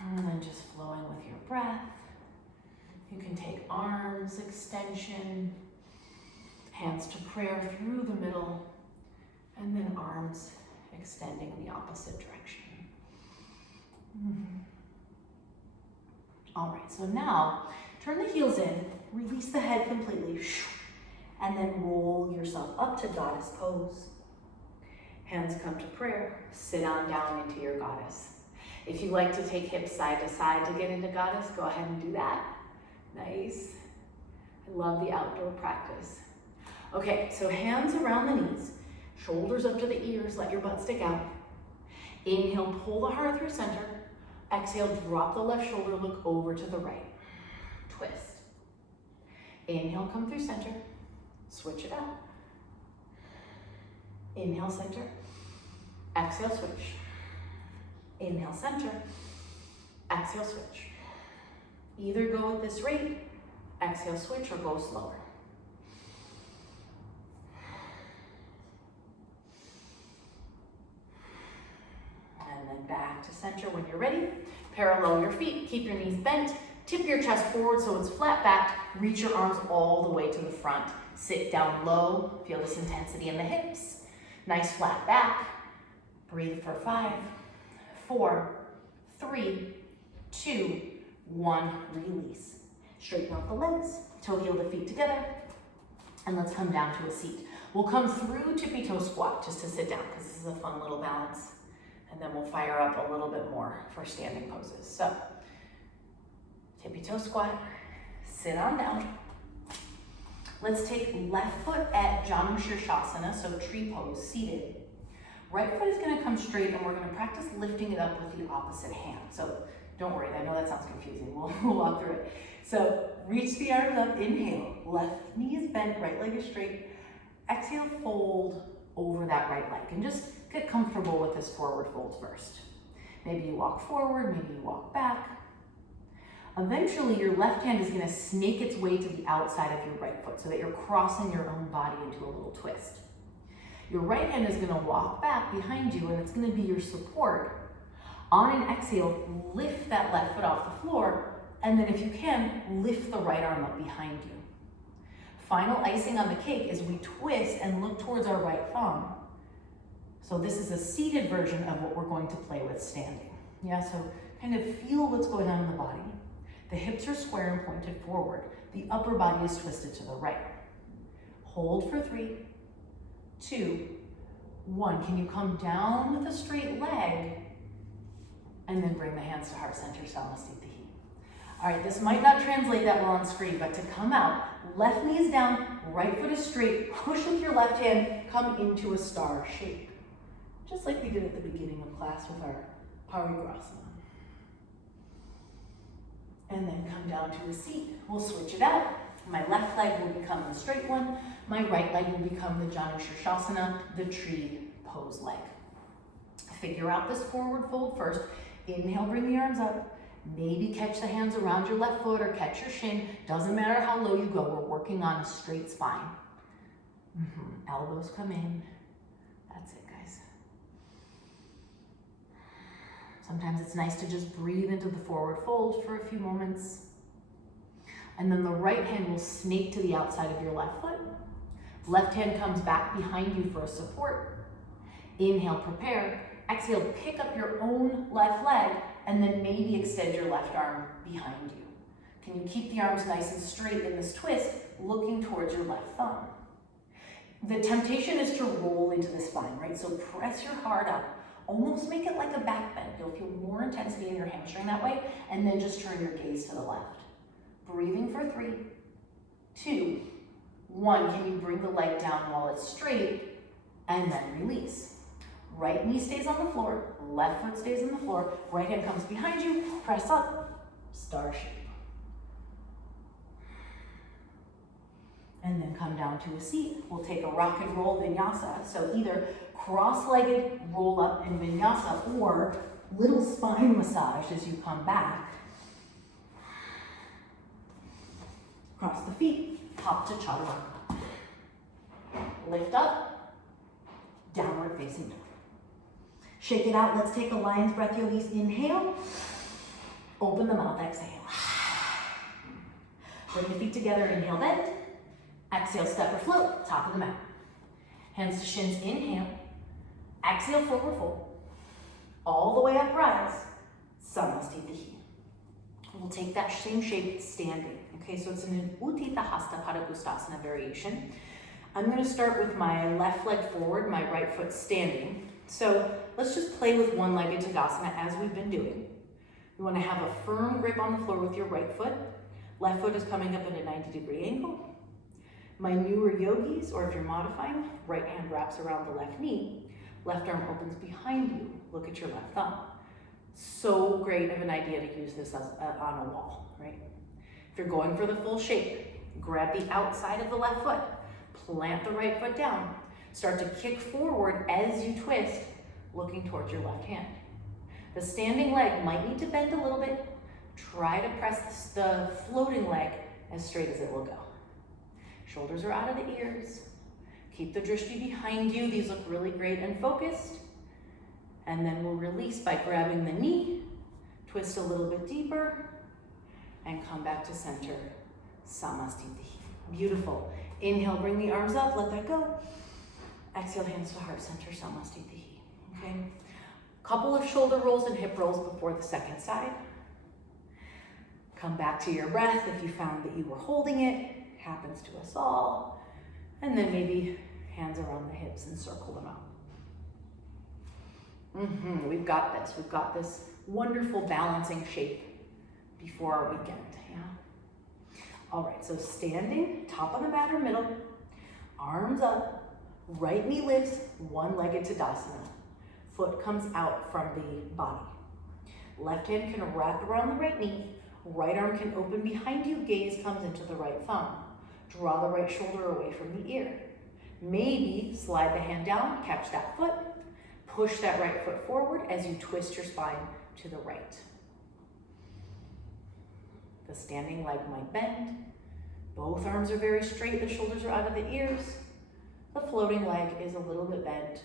And then just flowing with your breath. You can take arms extension, hands to prayer through the middle, and then arms extending in the opposite direction. All right, so now turn the heels in, release the head completely, and then roll yourself up to goddess pose. Hands come to prayer, sit on down into your goddess. If you like to take hips side to side to get into goddess, go ahead and do that. Nice. I love the outdoor practice. Okay, so hands around the knees, shoulders up to the ears, let your butt stick out. Inhale, pull the heart through center. Exhale, drop the left shoulder, look over to the right. Twist. Inhale, come through center. Switch it out. Inhale, center. Exhale, switch. Inhale, center. Exhale, switch. Either go at this rate, exhale, switch, or go slower. And then back to center when you're ready. Parallel your feet, keep your knees bent, tip your chest forward so it's flat back, reach your arms all the way to the front. Sit down low, feel this intensity in the hips. Nice flat back. Breathe for 5, 4, 3, 2, 1, release. Straighten out the legs, toe heel the feet together, and let's come down to a seat. We'll come through tippy toe squat just to sit down because this is a fun little balance. And then we'll fire up a little bit more for standing poses. So, tippy toe squat, sit on down. Let's take left foot at Janu Shirshasana, so tree pose, seated. Right foot is gonna come straight and we're gonna practice lifting it up with the opposite hand. So don't worry, I know that sounds confusing, we'll walk through it. So reach the arms up, inhale, left knee is bent, right leg is straight. Exhale, fold over that right leg and just get comfortable with this forward fold first. Maybe you walk forward, maybe you walk back. Eventually, your left hand is gonna snake its way to the outside of your right foot so that you're crossing your own body into a little twist. Your right hand is gonna walk back behind you and it's gonna be your support. On an exhale, lift that left foot off the floor, and then if you can, lift the right arm up behind you. Final icing on the cake is we twist and look towards our right thumb. So this is a seated version of what we're going to play with standing. Yeah, so kind of feel what's going on in the body. The hips are square and pointed forward. The upper body is twisted to the right. Hold for 3, 2, 1. Can you come down with a straight leg? And then bring the hands to heart center, Samasthiti. All right, this might not translate that well on screen, but to come out, left knee is down, right foot is straight, push with your left hand, come into a star shape. Just like we did at the beginning of class with our Parigrasana. And then come down to a seat. We'll switch it out. My left leg will become the straight one. My right leg will become the Janu Shirshasana, the tree pose leg. Figure out this forward fold first. Inhale, bring the arms up. Maybe catch the hands around your left foot or catch your shin. Doesn't matter how low you go. We're working on a straight spine. Elbows come in. That's it, guys. Sometimes it's nice to just breathe into the forward fold for a few moments. And then the right hand will snake to the outside of your left foot. Left hand comes back behind you for a support. Inhale, prepare. Exhale, pick up your own left leg and then maybe extend your left arm behind you. Can you keep the arms nice and straight in this twist, looking towards your left thumb? The temptation is to roll into the spine, right? So press your heart up. Almost make it like a back bend. You'll feel more intensity in your hamstring that way, and then just turn your gaze to the left. Breathing for 3, 2, 1. Can you bring the leg down while it's straight and then release? Right knee stays on the floor, left foot stays on the floor, right hand comes behind you, press up, star shape. And then come down to a seat. We'll take a rock and roll vinyasa. So either cross-legged roll up in vinyasa or little spine massage as you come back. Cross the feet, hop to chaturanga. Lift up, downward facing dog. Shake it out. Let's take a lion's breath, yogis. Inhale. Open the mouth. Exhale. Bring the feet together. Inhale, bend. Exhale, step or float. Top of the mat. Hands to shins. Inhale. Exhale, forward fold. All the way up, rise. Samasthiti. We'll take that same shape standing. Okay, so it's an Utthita Hasta Padangusthasana variation. I'm going to start with my left leg forward, my right foot standing. So let's just play with one-legged Tadasana as we've been doing. You want to have a firm grip on the floor with your right foot. Left foot is coming up at a 90-degree angle. My newer yogis, or if you're modifying, right hand wraps around the left knee. Left arm opens behind you. Look at your left thumb. So great of an idea to use this as, on a wall, right? If you're going for the full shape, grab the outside of the left foot. Plant the right foot down. Start to kick forward as you twist, looking towards your left hand. The standing leg might need to bend a little bit. Try to press the floating leg as straight as it will go. Shoulders are out of the ears. Keep the drishti behind you. These look really great and focused. And then we'll release by grabbing the knee, twist a little bit deeper, and come back to center, Samasthiti. Beautiful. Inhale, bring the arms up, let that go. Exhale, hands to heart center, Samasthiti. Okay? Couple of shoulder rolls and hip rolls before the second side. Come back to your breath if you found that you were holding it. Happens to us all. And then maybe hands around the hips and circle them out. We've got this. We've got this wonderful balancing shape before our weekend. Yeah. All right, so standing, top of the mat or middle, arms up, right knee lifts, one-legged Tadasana. Foot comes out from the body. Left hand can wrap around the right knee, right arm can open behind you, gaze comes into the right thumb. Draw the right shoulder away from the ear. Maybe slide the hand down, catch that foot, push that right foot forward as you twist your spine to the right. The standing leg might bend. Both arms are very straight, the shoulders are out of the ears. The floating leg is a little bit bent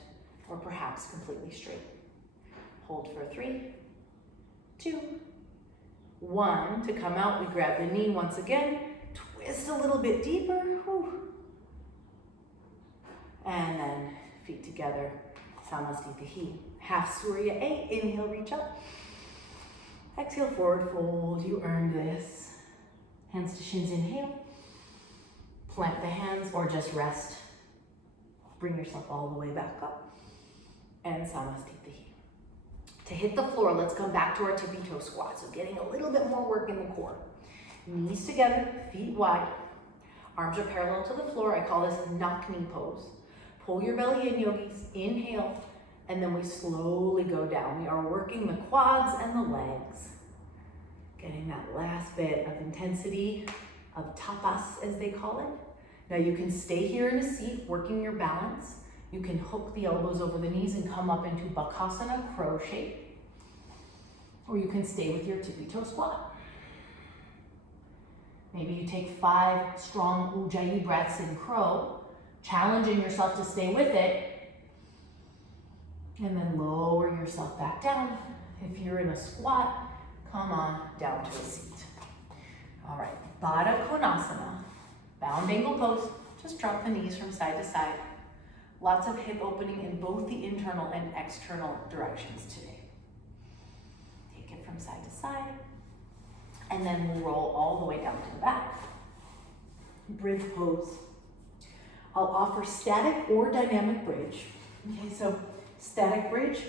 or perhaps completely straight. Hold for 3, 2, 1. To come out, we grab the knee once again, twist a little bit deeper. Whew. And then feet together, Samasthiti. Half Surya A, inhale, reach up. Exhale, forward fold, you earned this. Hands to shins, inhale. Plant the hands or just rest. Bring yourself all the way back up. And Samasthiti. To hit the floor, let's come back to our tippy toe squat. So getting a little bit more work in the core. Knees together, feet wide. Arms are parallel to the floor. I call this knock knee pose. Pull your belly in, yogis. Inhale. And then we slowly go down. We are working the quads and the legs. Getting that last bit of intensity, of tapas as they call it. Now you can stay here in a seat, working your balance. You can hook the elbows over the knees and come up into Bakasana, crow shape. Or you can stay with your tippy toe squat. Maybe you take 5 strong Ujjayi breaths in crow, challenging yourself to stay with it. And then lower yourself back down. If you're in a squat, come on down to a seat. All right, Baddha Konasana, bound angle pose. Just drop the knees from side to side. Lots of hip opening in both the internal and external directions today. Take it from side to side. And then we'll roll all the way down to the back. Bridge pose. I'll offer static or dynamic bridge. Okay, so static bridge,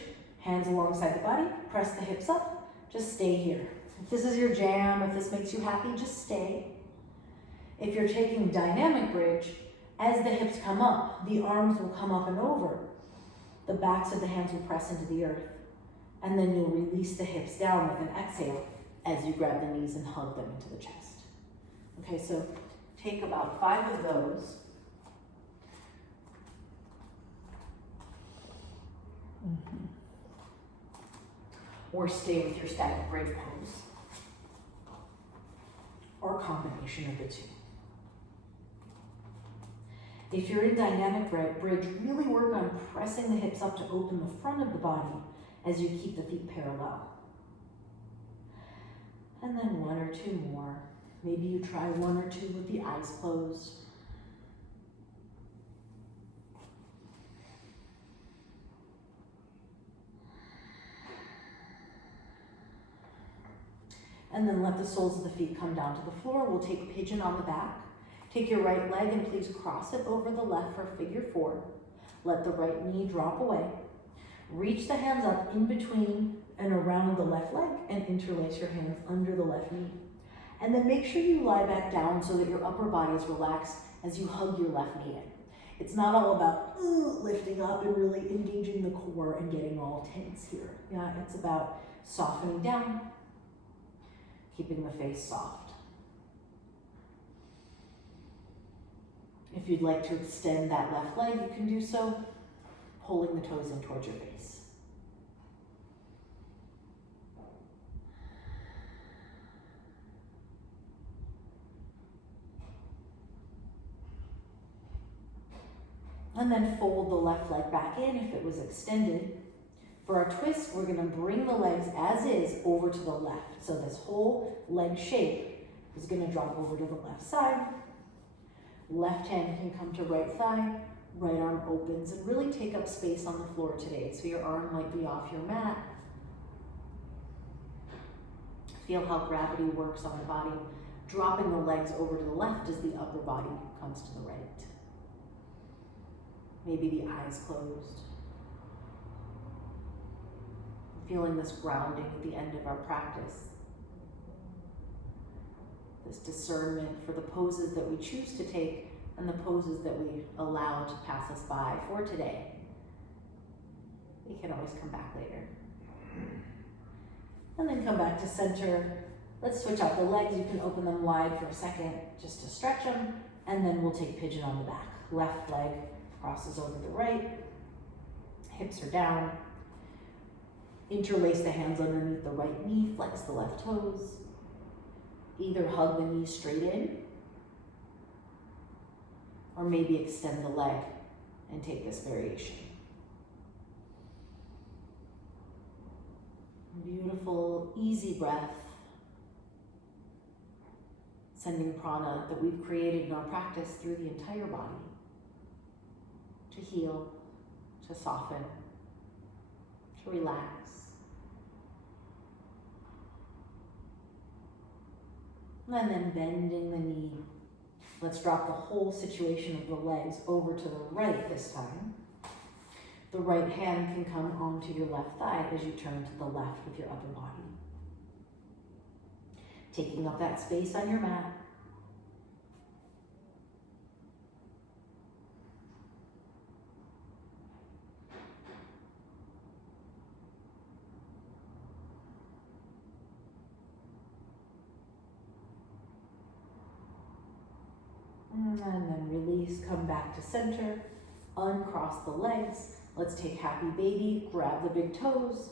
hands alongside the body, press the hips up, just stay here. If this is your jam, if this makes you happy, just stay. If you're taking dynamic bridge, as the hips come up, the arms will come up and over. The backs of the hands will press into the earth. And then you'll release the hips down with an exhale as you grab the knees and hug them into the chest. Okay, so take about 5 of those. Or stay with your static bridge pose. Or a combination of the two. If you're in dynamic bridge, really work on pressing the hips up to open the front of the body as you keep the feet parallel. And then 1 or 2 more. Maybe you try 1 or 2 with the eyes closed. And then let the soles of the feet come down to the floor. We'll take pigeon on the back. Take your right leg and please cross it over the left for figure 4. Let the right knee drop away. Reach the hands up in between and around the left leg and interlace your hands under the left knee. And then make sure you lie back down so that your upper body is relaxed as you hug your left knee in. It's not all about lifting up and really engaging the core and getting all tense here. Yeah, it's about softening down, keeping the face soft. If you'd like to extend that left leg, you can do so, pulling the toes in towards your face. And then fold the left leg back in if it was extended. For our twist, we're gonna bring the legs as is over to the left. So this whole leg shape is gonna drop over to the left side. Left hand can come to right thigh, right arm opens, and really take up space on the floor today. So your arm might be off your mat. Feel how gravity works on the body, dropping the legs over to the left as the upper body comes to the right. Maybe the eyes closed. Feeling this grounding at the end of our practice. This discernment for the poses that we choose to take and the poses that we allow to pass us by for today. We can always come back later. And then come back to center. Let's switch out the legs. You can open them wide for a second just to stretch them. And then we'll take pigeon on the back. Left leg crosses over the right. Hips are down. Interlace the hands underneath the right knee. Flex the left toes. Either hug the knees straight in, or maybe extend the leg and take this variation. Beautiful, easy breath, sending prana that we've created in our practice through the entire body to heal, to soften, to relax. And then bending the knee. Let's drop the whole situation of the legs over to the right this time. The right hand can come onto your left thigh as you turn to the left with your upper body. Taking up that space on your mat. And then release, come back to center, uncross the legs. Let's take happy baby, grab the big toes,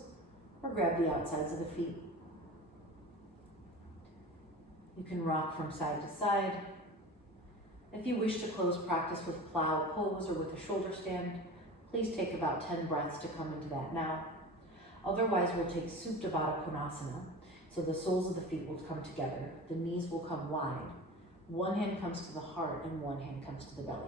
or grab the outsides of the feet. You can rock from side to side. If you wish to close practice with plow pose or with a shoulder stand, please take about 10 breaths to come into that now. Otherwise, we'll take Supta Baddha Konasana. So the soles of the feet will come together. The knees will come wide. One hand comes to the heart and one hand comes to the belly.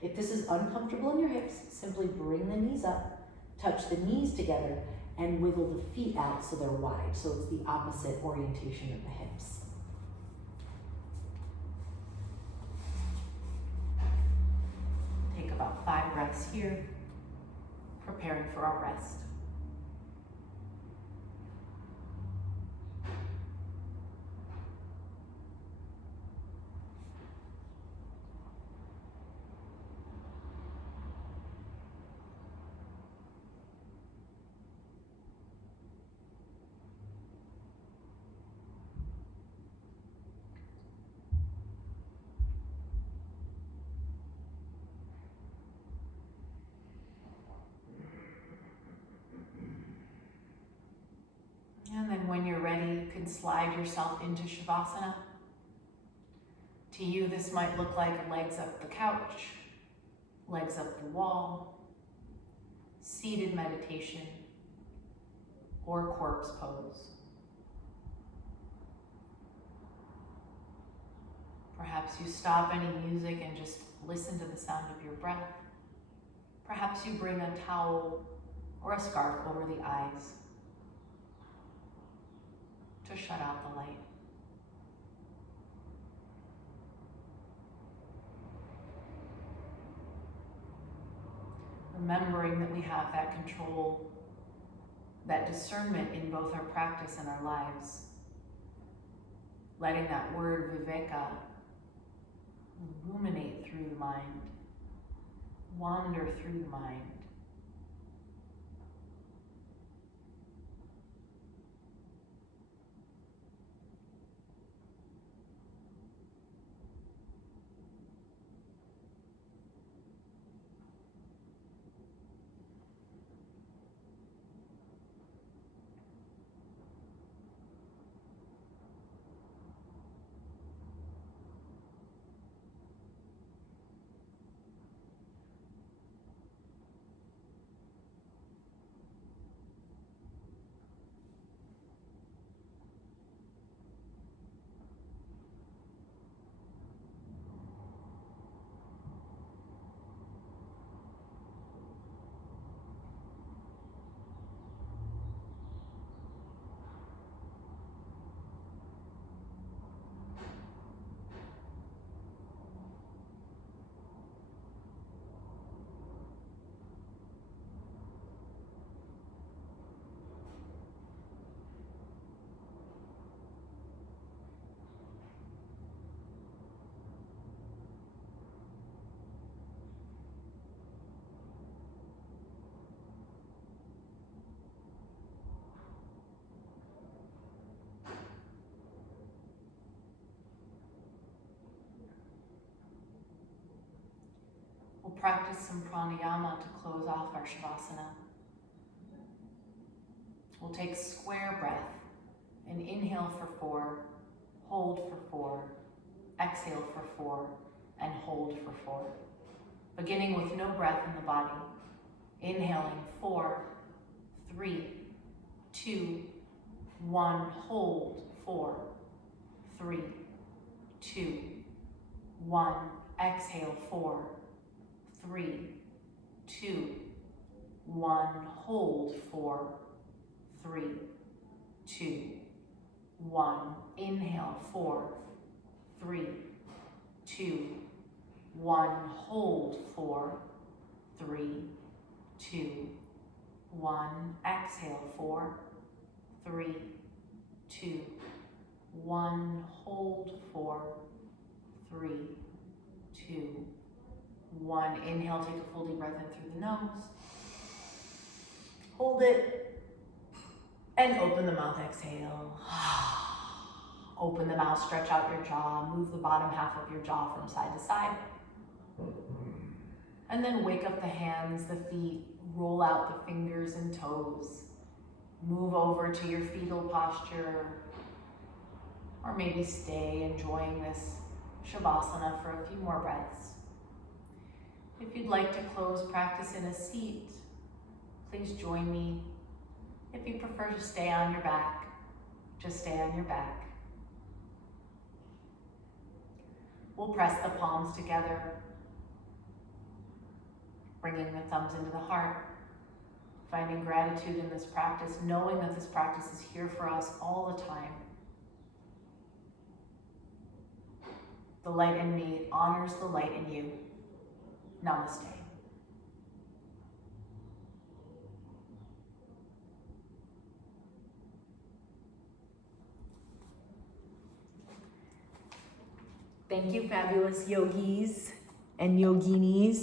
If this is uncomfortable in your hips, simply bring the knees up, touch the knees together, and wiggle the feet out so they're wide. So it's the opposite orientation of the hips. Take about 5 breaths here, preparing for our rest. can slide yourself into Shavasana. To you, this might look like legs up the couch, legs up the wall, seated meditation, or corpse pose. Perhaps you stop any music and just listen to the sound of your breath. Perhaps you bring a towel or a scarf over the eyes to shut out the light. Remembering that we have that control, that discernment in both our practice and our lives. Letting that word viveka ruminate through the mind, wander through the mind. We'll practice some pranayama to close off our Shavasana. We'll take square breath, and inhale for 4, hold for 4, exhale for 4, and hold for 4. Beginning with no breath in the body. Inhaling 4, 3, 2, 1, hold 4, 3, 2, 1, exhale 4, 3, 2, 1, hold 4, 3, 2, 1, inhale 4, 3, 2, 1, hold 4, 3, 2, 1, exhale 4, 3, 2, 1, hold 4, 3, 2, 1. Inhale, take a full deep breath in through the nose. Hold it. And open the mouth, exhale. Open the mouth, stretch out your jaw. Move the bottom half of your jaw from side to side. And then wake up the hands, the feet. Roll out the fingers and toes. Move over to your fetal posture. Or maybe stay enjoying this Shavasana for a few more breaths. If you'd like to close practice in a seat, please join me. If you prefer to stay on your back, just stay on your back. We'll press the palms together, bringing the thumbs into the heart, finding gratitude in this practice, knowing that this practice is here for us all the time. The light in me honors the light in you. Namaste. Thank you, fabulous yogis and yoginis.